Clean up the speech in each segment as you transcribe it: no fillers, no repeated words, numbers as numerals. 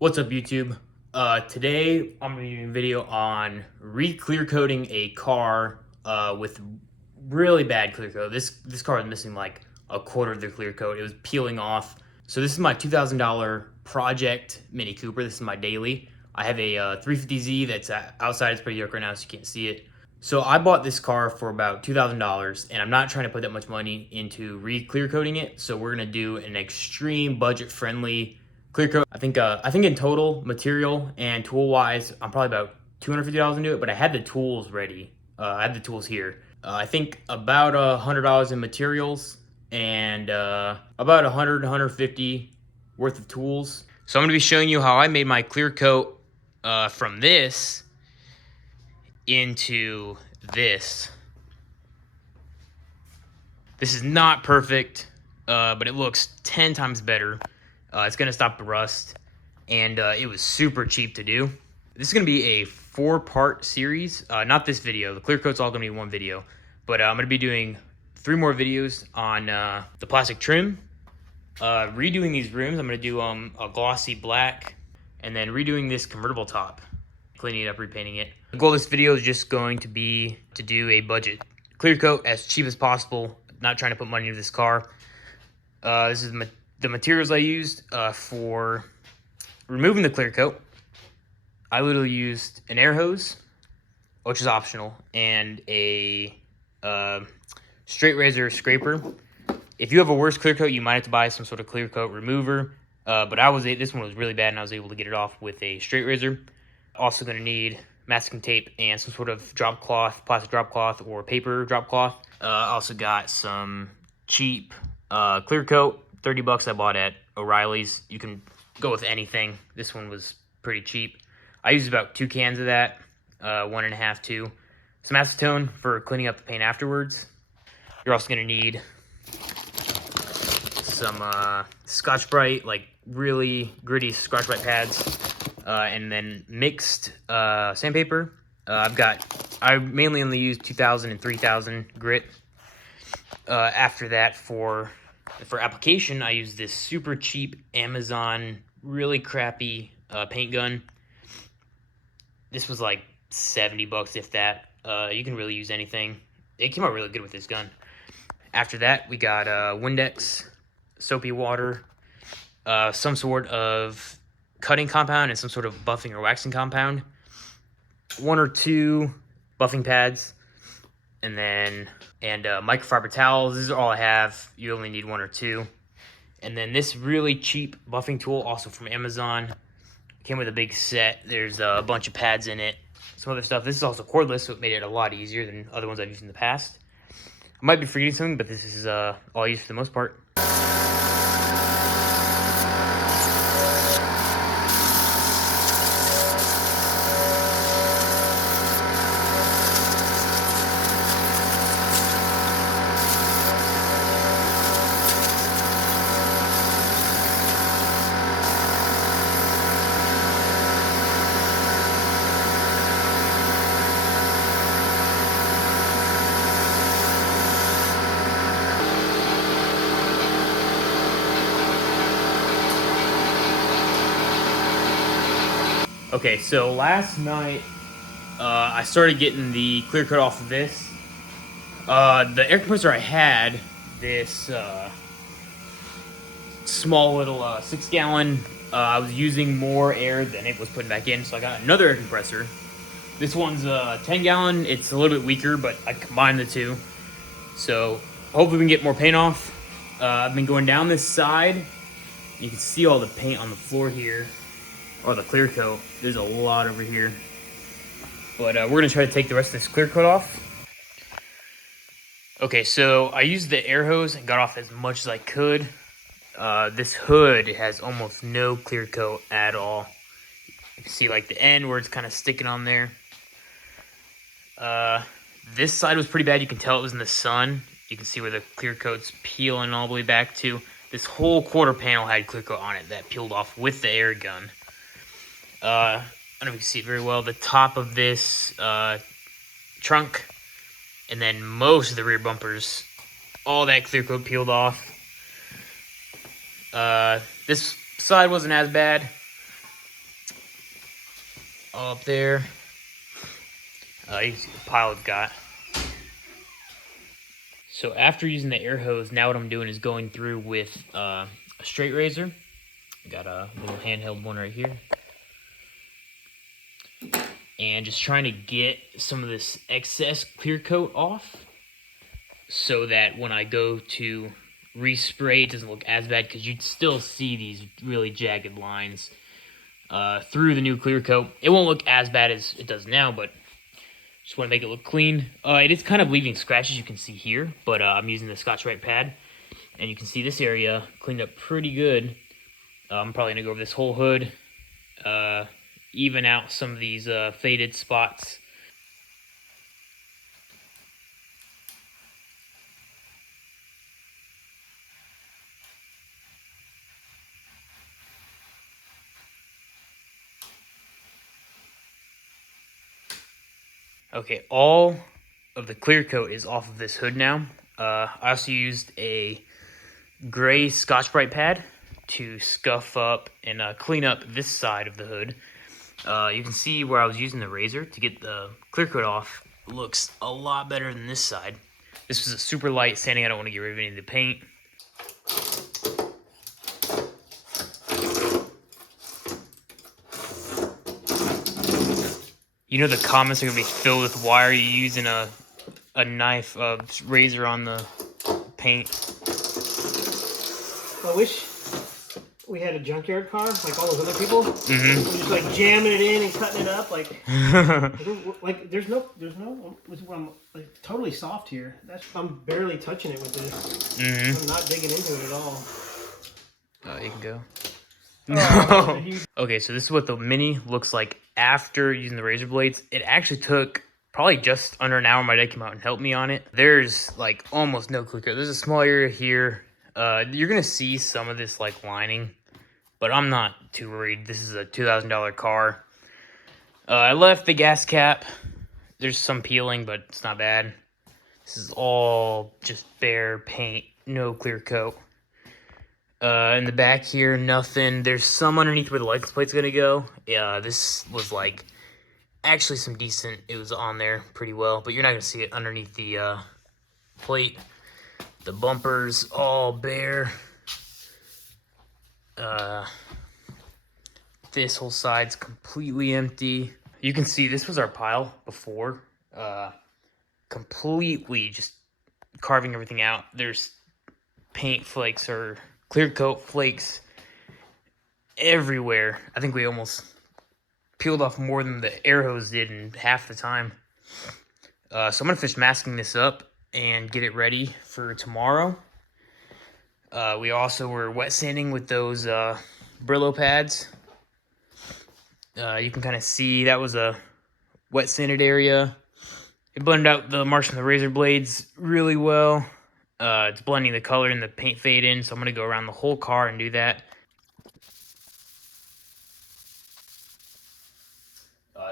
What's up, YouTube? Today I'm going to be doing a video on re-clear coating a car with really bad clear coat. This car is missing like a quarter of the clear coat. It was peeling off. So this is my $2,000 Project Mini Cooper. This is my daily. I have a 350Z that's outside. It's pretty dark right now, so you can't see it. So I bought this car for about $2,000, and I'm not trying to put that much money into re-clear coating it. So we're gonna do an extreme budget-friendly clear coat. I think in total, material and tool wise, I'm probably about $250 into it, but I had the tools ready. I had the tools here. I think about $100 in materials and about 150 worth of tools. So I'm gonna be showing you how I made my clear coat from this into this. This is not perfect, but it looks 10 times better. It's gonna stop the rust, and it was super cheap to do. This is gonna be a 4-part series. Not this video. The clear coat's all gonna be one video, but I'm gonna be doing 3 more videos on the plastic trim, redoing these rims. I'm gonna do a glossy black, and then redoing this convertible top, cleaning it up, repainting it. The goal of this video is just going to be to do a budget clear coat as cheap as possible. Not trying to put money into this car. This is the materials I used for removing the clear coat. I literally used an air hose, which is optional, and a straight razor scraper. If you have a worse clear coat, you might have to buy some sort of clear coat remover. But this one was really bad, and I was able to get it off with a straight razor. Also going to need masking tape and some sort of drop cloth, plastic drop cloth, or paper drop cloth. Also got some cheap clear coat. $30 I bought at O'Reilly's. You can go with anything. This one was pretty cheap. I used about 2 cans of that, 1.5, 2. Some acetone for cleaning up the paint afterwards. You're also gonna need some Scotch-Brite, like really gritty Scotch-Brite pads, and then mixed sandpaper. I mainly only use 2000 and 3000 grit. After that, for application, I use this super cheap Amazon, really crappy paint gun. This was like $70, if that. You can really use anything. It came out really good with this gun. After that, we got Windex, soapy water, some sort of cutting compound, and some sort of buffing or waxing compound. 1 or 2 buffing pads, and microfiber towels. This is all I have. You only need 1 or 2. And then this really cheap buffing tool, also from Amazon. Came with a big set. There's a bunch of pads in it, some other stuff. This is also cordless, so it made it a lot easier than other ones I've used in the past. I might be forgetting something, but this is all I use for the most part. Okay, so last night, I started getting the clear coat off of this. The air compressor I had, this small little 6-gallon, I was using more air than it was putting back in, so I got another air compressor. This one's 10-gallon. It's a little bit weaker, but I combined the two. So hopefully we can get more paint off. I've been going down this side. You can see all the paint on the floor here. Or the clear coat. There's a lot over here. But we're going to try to take the rest of this clear coat off. Okay, so I used the air hose and got off as much as I could. This hood has almost no clear coat at all. You can see like the end where it's kind of sticking on there. This side was pretty bad. You can tell it was in the sun. You can see where the clear coat's peeling all the way back to. This whole quarter panel had clear coat on it that peeled off with the air gun. I don't know if you can see it very well. The top of this trunk, and then most of the rear bumpers, all that clear coat peeled off. This side wasn't as bad. all up there. You can see the pile it's got. So after using the air hose, now what I'm doing is going through with a straight razor. I got a little handheld one right here. And just trying to get some of this excess clear coat off so that when I go to respray, it doesn't look as bad, because you'd still see these really jagged lines through the new clear coat. It won't look as bad as it does now, but just want to make it look clean. It is kind of leaving scratches, you can see here, but I'm using the Scotch-Brite pad, and you can see this area cleaned up pretty good. I'm probably going to go over this whole hood, even out some of these faded spots. Okay, all of the clear coat is off of this hood now. I also used a gray Scotch-Brite pad to scuff up and clean up this side of the hood. You can see where I was using the razor to get the clear coat off. It looks a lot better than this side. This was a super light sanding. I don't want to get rid of any of the paint. You know the comments are going to be filled with, why are you using a knife, razor on the paint? I wish we had a junkyard car like all those other people. Mm-hmm. We're just like jamming it in and cutting it up. Like there's no, like totally soft here. I'm barely touching it with this. Mm-hmm. I'm not digging into it at all. Oh, you can go. No. Okay, so this is what the Mini looks like after using the razor blades. It actually took probably just under an hour. My dad came out and helped me on it. There's like almost no clear coat. There's a small area here. You're gonna see some of this like lining, but I'm not too worried. This is a $2,000 car. I left the gas cap. There's some peeling, but it's not bad. This is all just bare paint, no clear coat. In the back here, nothing. There's some underneath where the license plate's gonna go. Yeah, this was like actually some decent. It was on there pretty well, but you're not gonna see it underneath the plate. The bumpers all bare. This whole side's completely empty. You can see this was our pile before. Completely just carving everything out. There's paint flakes or clear coat flakes everywhere. I think we almost peeled off more than the air hose did in half the time. So I'm gonna finish masking this up and get it ready for tomorrow. We also were wet sanding with those Brillo pads. You can kind of see that was a wet sanded area. It blended out the marks from the razor blades really well. It's blending the color and the paint fade in, so I'm going to go around the whole car and do that.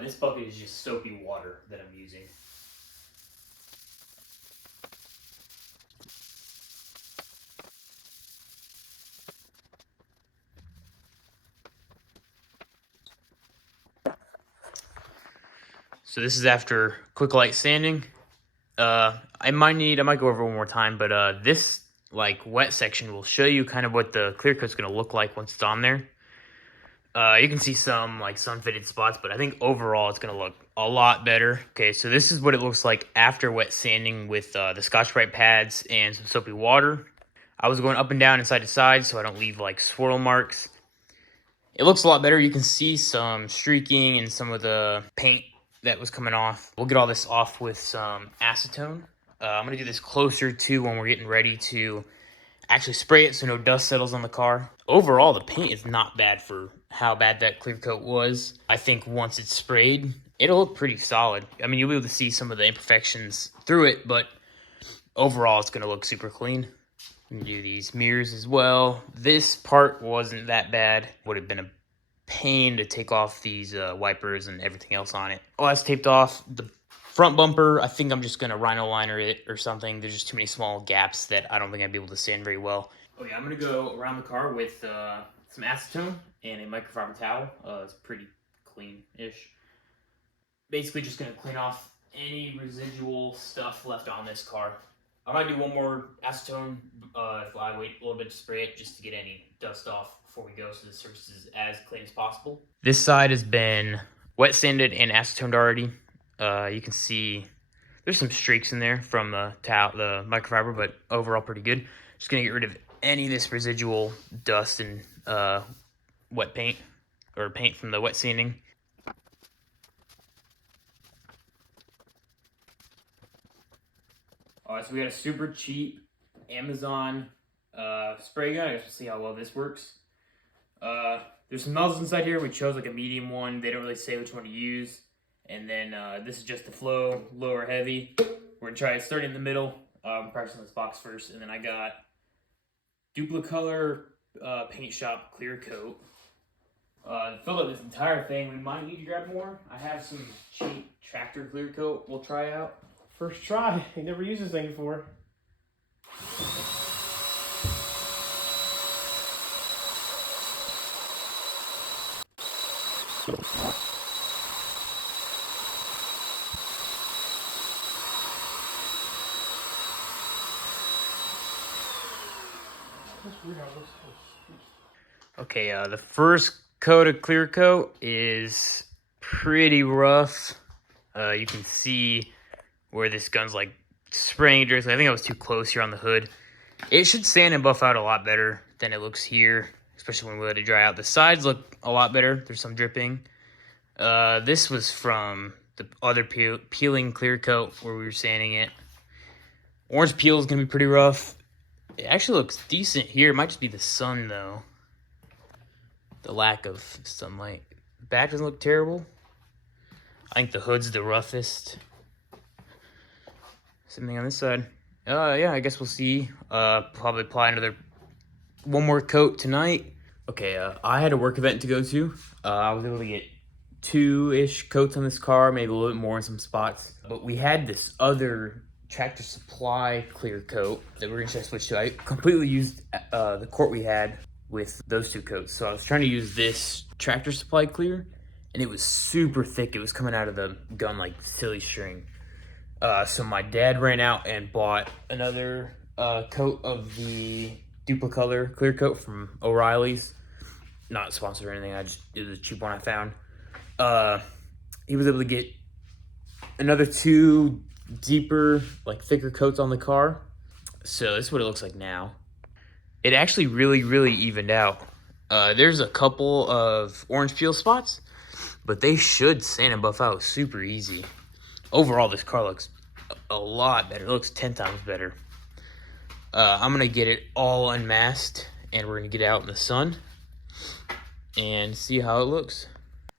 This bucket is just soapy water that I'm using. So this is after quick light sanding. I might go over it one more time, but this like wet section will show you kind of what the clear coat's gonna look like once it's on there. You can see some like sun-fitted spots, but I think overall it's gonna look a lot better. Okay, so this is what it looks like after wet sanding with the Scotch-Brite pads and some soapy water. I was going up and down and side to side so I don't leave like swirl marks. It looks a lot better. You can see some streaking and some of the paint that was coming off. We'll get all this off with some acetone. I'm gonna do this closer to when we're getting ready to actually spray it so no dust settles on the car. Overall, the paint is not bad for how bad that clear coat was. I think once it's sprayed, it'll look pretty solid. I mean, you'll be able to see some of the imperfections through it, but overall, it's gonna look super clean. I'm gonna do these mirrors as well. This part wasn't that bad. Would have been a pain to take off these wipers and everything else on it. Oh, that's taped off. The front bumper, I think I'm just gonna rhino liner it or something. There's just too many small gaps that I don't think I'd be able to sand very well. Okay, I'm gonna go around the car with some acetone and a microfiber towel. It's pretty clean-ish. basically just gonna clean off any residual stuff left on this car. I might do one more acetone if I wait a little bit to spray it, just to get any dust off before we go, so the surface is as clean as possible. This side has been wet sanded and acetoned already. You can see there's some streaks in there from the microfiber, but overall pretty good. Just gonna get rid of any of this residual dust and wet paint, or paint from the wet sanding. Alright, so we got a super cheap Amazon spray gun. I guess we'll see how well this works. There's some nozzles inside here. We chose like a medium one. They don't really say which one to use. And then this is just the flow, low or heavy. We're gonna try it starting in the middle. Practicing this box first, and then I got Duplicolor Paint Shop Clear Coat. Filled up this entire thing. We might need to grab more. I have some cheap tractor clear coat we'll try out. First try. I never used this thing before. Okay, the first coat of clear coat is pretty rough. You can see where this gun's like spraying directly. I think I was too close here on the hood. It should sand and buff out a lot better than it looks here, especially when we let it dry out. The sides look a lot better. There's some dripping. This was from the other peeling clear coat where we were sanding it. Orange peel is going to be pretty rough. It actually looks decent here. It might just be the sun, though. The lack of sunlight. The back doesn't look terrible. I think the hood's the roughest. Same thing on this side. Yeah, I guess we'll see. Probably apply one more coat tonight. Okay, I had a work event to go to. I was able to get 2-ish coats on this car, maybe a little bit more in some spots. But we had this other Tractor Supply clear coat that we're gonna switch to. I completely used the quart we had with those 2 coats. So I was trying to use this Tractor Supply clear, and it was super thick. It was coming out of the gun like silly string. So my dad ran out and bought another coat of the Duplicolor clear coat from O'Reilly's. Not sponsored or anything. It was a cheap one I found. He was able to get another 2 deeper, like thicker coats on the car. So this is what it looks like now. It actually really evened out. There's a couple of orange peel spots, but they should sand and buff out super easy. Overall, this car looks a lot better. It looks 10 times better. I'm gonna get it all unmasked, and we're gonna get it out in the sun and see how it looks.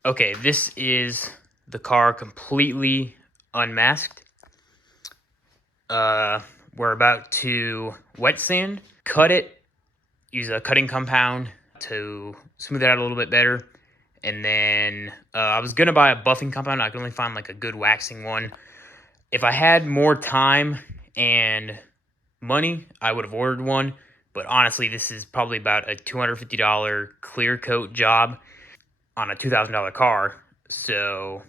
Okay, this is the car completely unmasked. We're about to wet sand, cut it, use a cutting compound to smooth it out a little bit better. And then I was gonna buy a buffing compound. I could only find like a good waxing one. If I had more time and money, I would have ordered one. But honestly, this is probably about a $250 clear coat job on a $2,000 car. So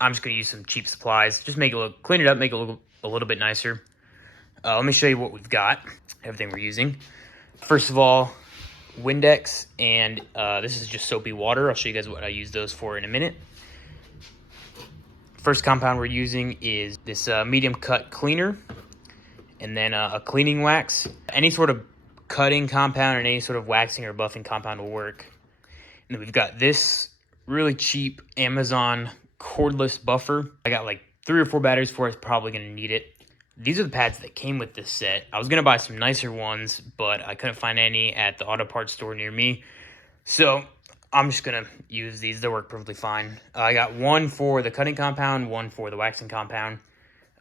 I'm just gonna use some cheap supplies. Just make it look, clean it up, make it look a little bit nicer. Let me show you what we've got, everything we're using. First of all, Windex, and this is just soapy water. I'll show you guys what I use those for in a minute. First compound we're using is this medium cut cleaner, and then a cleaning wax. Any sort of cutting compound and any sort of waxing or buffing compound will work. And then we've got this really cheap Amazon cordless buffer. I got like 3 or 4 batteries for it. Probably gonna need it. These are the pads that came with this set. I was gonna buy some nicer ones, but I couldn't find any at the auto parts store near me. So I'm just gonna use these. They work perfectly fine. I got one for the cutting compound, one for the waxing compound.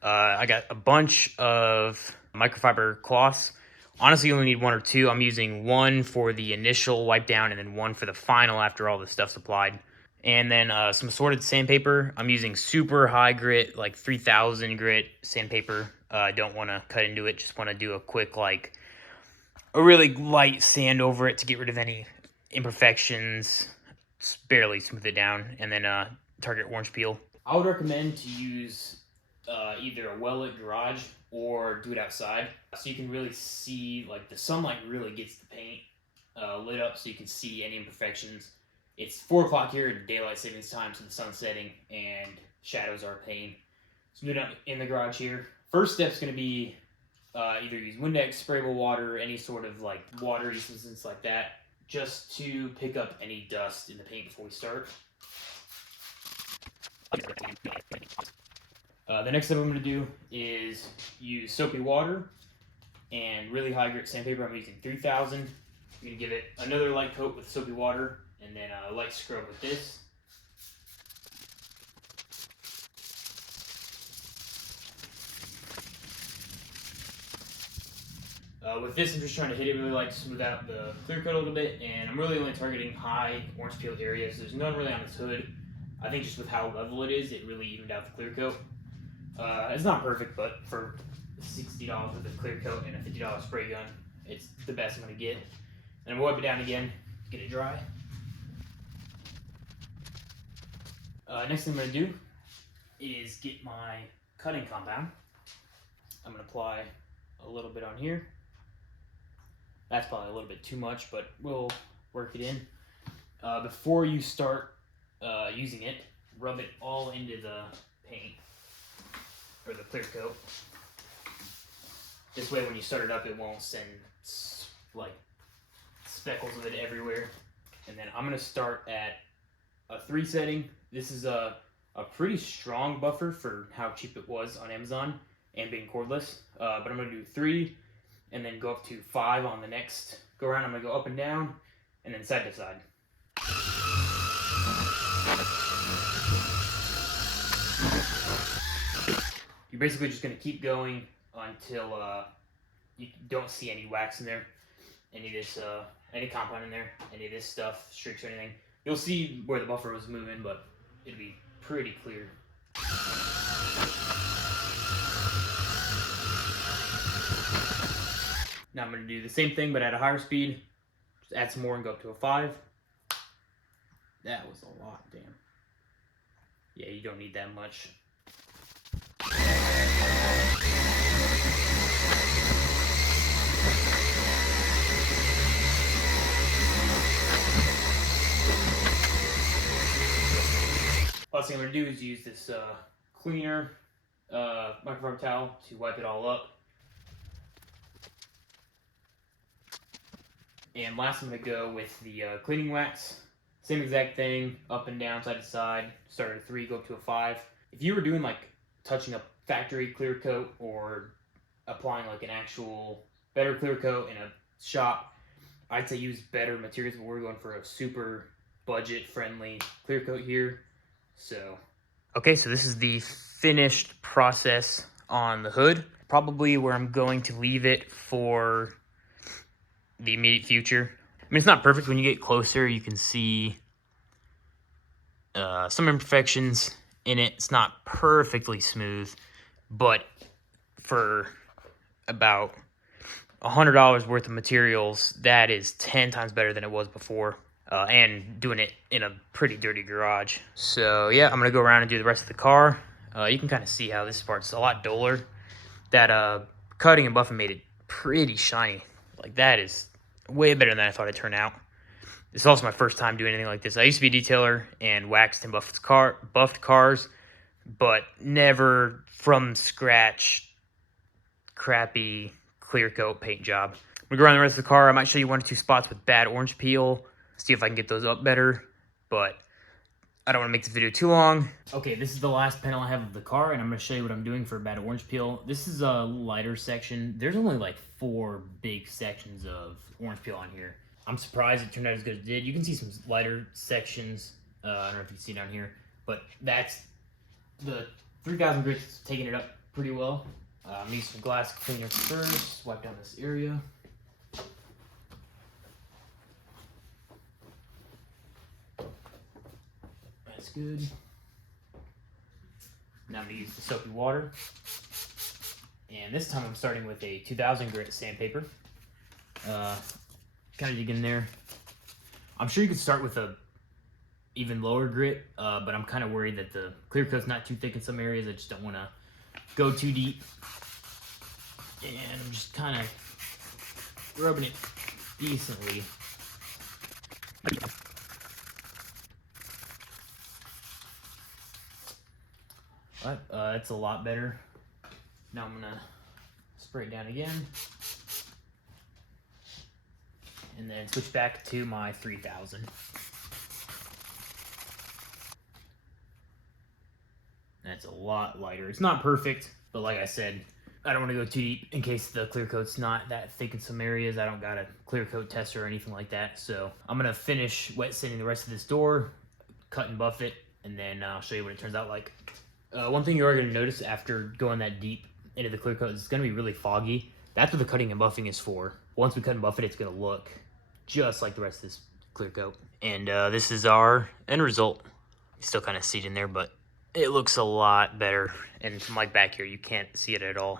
I got a bunch of microfiber cloths. Honestly, you only need 1 or 2. I'm using one for the initial wipe down and then one for the final after all the stuff's applied. And then some assorted sandpaper. I'm using super high grit, like 3000 grit sandpaper. I don't want to cut into it. Just want to do a quick, like, a really light sand over it to get rid of any imperfections. Just barely smooth it down. And then Target orange peel. I would recommend to use either a well-lit garage or do it outside, so you can really see, like, the sunlight really gets the paint lit up, so you can see any imperfections. It's 4 o'clock here in daylight savings time, so the sun's setting and shadows are a pain. So do it in the garage here. First step's going to be either use Windex, sprayable water, any sort of like water substance like that, just to pick up any dust in the paint before we start. The next step I'm going to do is use soapy water and really high grit sandpaper. I'm using 3000. I'm going to give it another light coat with soapy water and then a light scrub with this. With this, I'm just trying to hit it really light to smooth out the clear coat a little bit, and I'm really only targeting high orange peel areas. There's none really on this hood. I think just with how level it is, it really evened out the clear coat. It's not perfect, but for $60 with a clear coat and a $50 spray gun, it's the best I'm going to get. And I'm going to wipe it down again, get it dry. Next thing I'm going to do is get my cutting compound. I'm going to apply a little bit on here. That's probably a little bit too much, but we'll work it in. Before you start using it, rub it all into the paint, or the clear coat. This way when you start it up, it won't send like speckles of it everywhere. And then I'm gonna start at a 3 setting. This is a pretty strong buffer for how cheap it was on Amazon and being cordless. But I'm gonna do 3 and then go up to 5 on the next go around. I'm gonna go up and down and then side to side. You're basically just gonna keep going until you don't see any wax in there, any of this, any compound in there, any of this stuff, streaks or anything. You'll see where the buffer was moving, but it'll be pretty clear. Now I'm going to do the same thing, but at a higher speed. Just add some more and go up to a 5. That was a lot, damn. Yeah, you don't need that much. Last thing I'm going to do is use this cleaner microfiber towel to wipe it all up. And last I'm going to go with the cleaning wax. Same exact thing, up and down, side to side. Start at a 3, go up to a 5. If you were doing like touching up factory clear coat or applying like an actual better clear coat in a shop, I'd say use better materials, but we're going for a super budget friendly clear coat here. So, okay, so this is the finished process on the hood. Probably where I'm going to leave it for the immediate future. I mean, it's not perfect. When you get closer, you can see some imperfections in it. It's not perfectly smooth, but for about $100 worth of materials, that is 10 times better than it was before. And doing it in a pretty dirty garage. So yeah, I'm gonna go around and do the rest of the car. You can kind of see how this part's a lot duller. That cutting and buffing made it pretty shiny. Like, that is way better than I thought it'd turn out. This is also my first time doing anything like this. I used to be a detailer and waxed and buffed cars, but never from scratch crappy clear coat paint job. I'm gonna go around the rest of the car. I might show you 1 or 2 spots with bad orange peel, see if I can get those up better, but I don't want to make this video too long. Okay, this is the last panel I have of the car, and I'm going to show you what I'm doing for bad orange peel. This is a lighter section. There's only like 4 big sections of orange peel on here. I'm surprised it turned out as good as it did. You can see some lighter sections. I don't know if you can see down here, but that's the 3000 grits taking it up pretty well. I'm going to use some glass cleaner first, wipe down this area. That's good. Now I'm going to use the soapy water. And this time I'm starting with a 2000 grit sandpaper. Kind of dig in there. I'm sure you could start with even lower grit, but I'm kind of worried that the clear coat's not too thick in some areas. I just don't want to go too deep. And I'm just kind of rubbing it decently. But that's a lot better. Now I'm gonna spray it down again. And then switch back to my 3000. That's a lot lighter. It's not perfect, but like I said, I don't want to go too deep in case the clear coat's not that thick in some areas. I don't got a clear coat tester or anything like that. So I'm gonna finish wet sanding the rest of this door, cut and buff it, and then I'll show you what it turns out like. One thing you are gonna notice after going that deep into the clear coat is it's gonna be really foggy. That's what the cutting and buffing is for. Once we cut and buff it, it's gonna look just like the rest of this clear coat. And this is our end result. You still kind of see it in there, but it looks a lot better. And from like back here, you can't see it at all.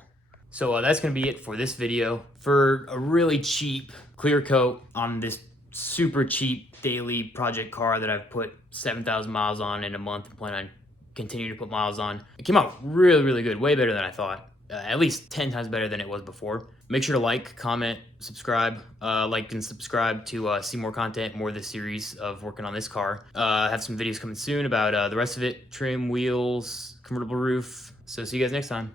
So that's gonna be it for this video. For a really cheap clear coat on this super cheap daily project car that I've put 7,000 miles on in a month and plan on continuing to put miles on. It came out really, really good, way better than I thought. At least 10 times better than it was before. Make sure to like, comment, subscribe, like and subscribe to see more content, more of this series of working on this car. I have some videos coming soon about the rest of it, trim, wheels, convertible roof. So see you guys next time.